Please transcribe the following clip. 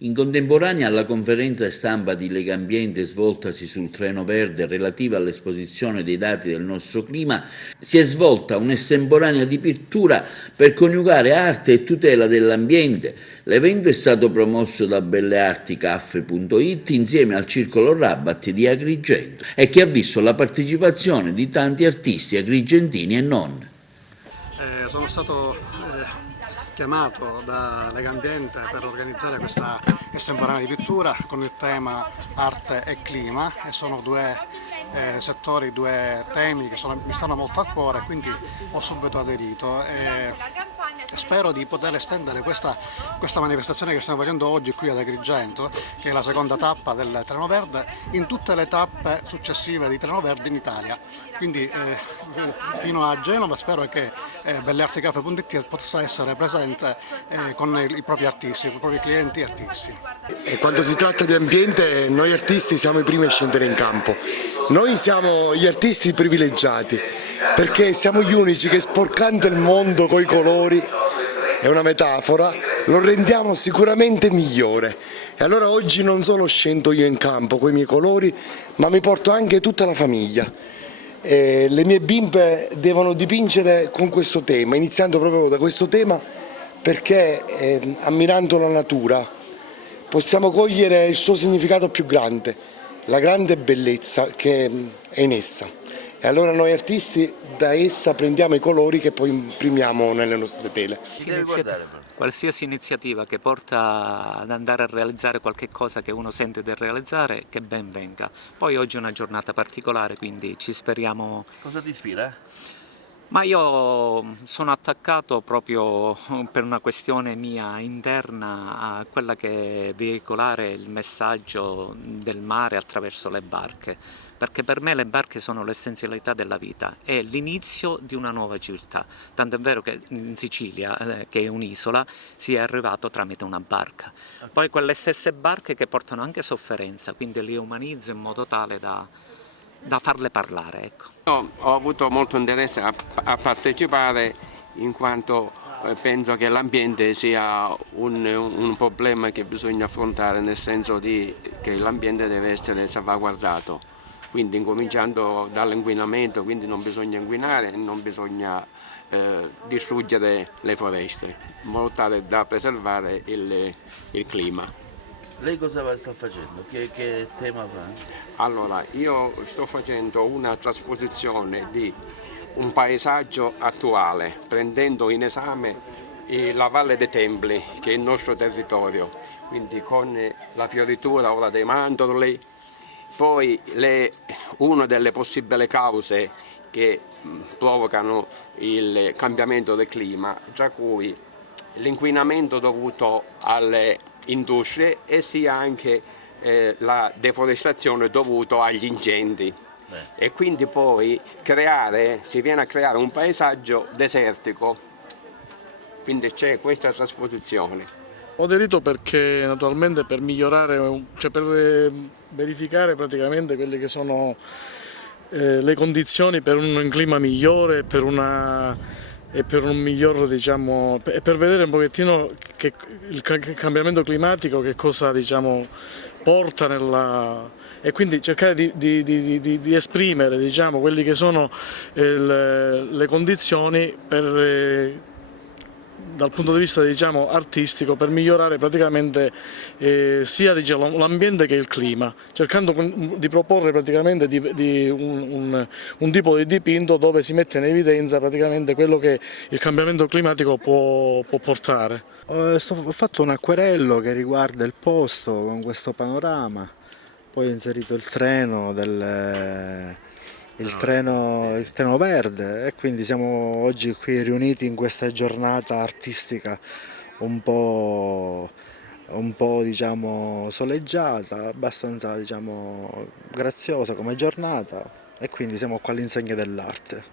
In contemporanea alla conferenza stampa di Legambiente svoltasi sul Treno Verde relativa all'esposizione dei dati del nostro clima, si è svolta un'estemporanea di pittura per coniugare arte e tutela dell'ambiente. L'evento è stato promosso da bellearticaf.it insieme al Circolo Rabat di Agrigento e che ha visto la partecipazione di tanti artisti agrigentini e non. Sono stato chiamato da Legambiente per organizzare questa estemporanea di pittura con il tema arte e clima, e sono due settori, due temi che mi stanno molto a cuore, quindi ho subito aderito e spero di poter estendere questa manifestazione che stiamo facendo oggi qui ad Agrigento, che è la seconda tappa del Treno Verde, in tutte le tappe successive di Treno Verde in Italia. Quindi fino a Genova spero che bellearticaf.it possa essere presente con i propri artisti, con i propri clienti e artisti. E quando si tratta di ambiente, noi artisti siamo i primi a scendere in campo. Noi siamo gli artisti privilegiati perché siamo gli unici che, sporcando il mondo coi colori, è una metafora, lo rendiamo sicuramente migliore. E allora oggi non solo scendo io in campo con i miei colori, ma mi porto anche tutta la famiglia. Le mie bimbe devono dipingere con questo tema, iniziando proprio da questo tema, perché ammirando la natura possiamo cogliere il suo significato più grande, la grande bellezza che è in essa. E allora noi artisti da essa prendiamo i colori che poi imprimiamo nelle nostre tele. Qualsiasi iniziativa che porta ad andare a realizzare qualche cosa che uno sente di realizzare, che ben venga. Poi oggi è una giornata particolare, quindi ci speriamo. Cosa ti ispira? Ma io sono attaccato proprio per una questione mia interna a quella che è veicolare il messaggio del mare attraverso le barche, perché per me le barche sono l'essenzialità della vita, è l'inizio di una nuova civiltà, tanto è vero che in Sicilia, che è un'isola, si è arrivato tramite una barca. Poi quelle stesse barche che portano anche sofferenza, quindi le umanizzo in modo tale da farle parlare, ecco. Io ho avuto molto interesse a partecipare, in quanto penso che l'ambiente sia un problema che bisogna affrontare, nel senso che l'ambiente deve essere salvaguardato, quindi incominciando dall'inquinamento, quindi non bisogna inquinare, non bisogna distruggere le foreste, in modo tale da preservare il clima. Lei cosa sta facendo? Che tema fa? Allora, io sto facendo una trasposizione di un paesaggio attuale, prendendo in esame la Valle dei Templi, che è il nostro territorio, quindi con la fioritura ora dei mandorli, poi una delle possibili cause che provocano il cambiamento del clima, tra cui l'inquinamento dovuto alle industrie e sia anche la deforestazione dovuta agli incendi. E quindi poi si viene a creare un paesaggio desertico, quindi c'è questa trasposizione. Ho aderito perché naturalmente per migliorare, cioè per verificare praticamente quelle che sono le condizioni per un clima migliore e per un miglior, diciamo, e per vedere un pochettino che il cambiamento climatico che cosa, diciamo, porta e quindi cercare di esprimere, diciamo, quelli che sono le condizioni dal punto di vista, diciamo, artistico, per migliorare praticamente sia, diciamo, l'ambiente che il clima, cercando di proporre praticamente un tipo di dipinto dove si mette in evidenza praticamente quello che il cambiamento climatico può portare. Ho fatto un acquerello che riguarda il posto con questo panorama, poi ho inserito il treno il treno verde, e quindi siamo oggi qui riuniti in questa giornata artistica un po' diciamo soleggiata, abbastanza, diciamo, graziosa come giornata, e quindi siamo qua all'insegna dell'arte.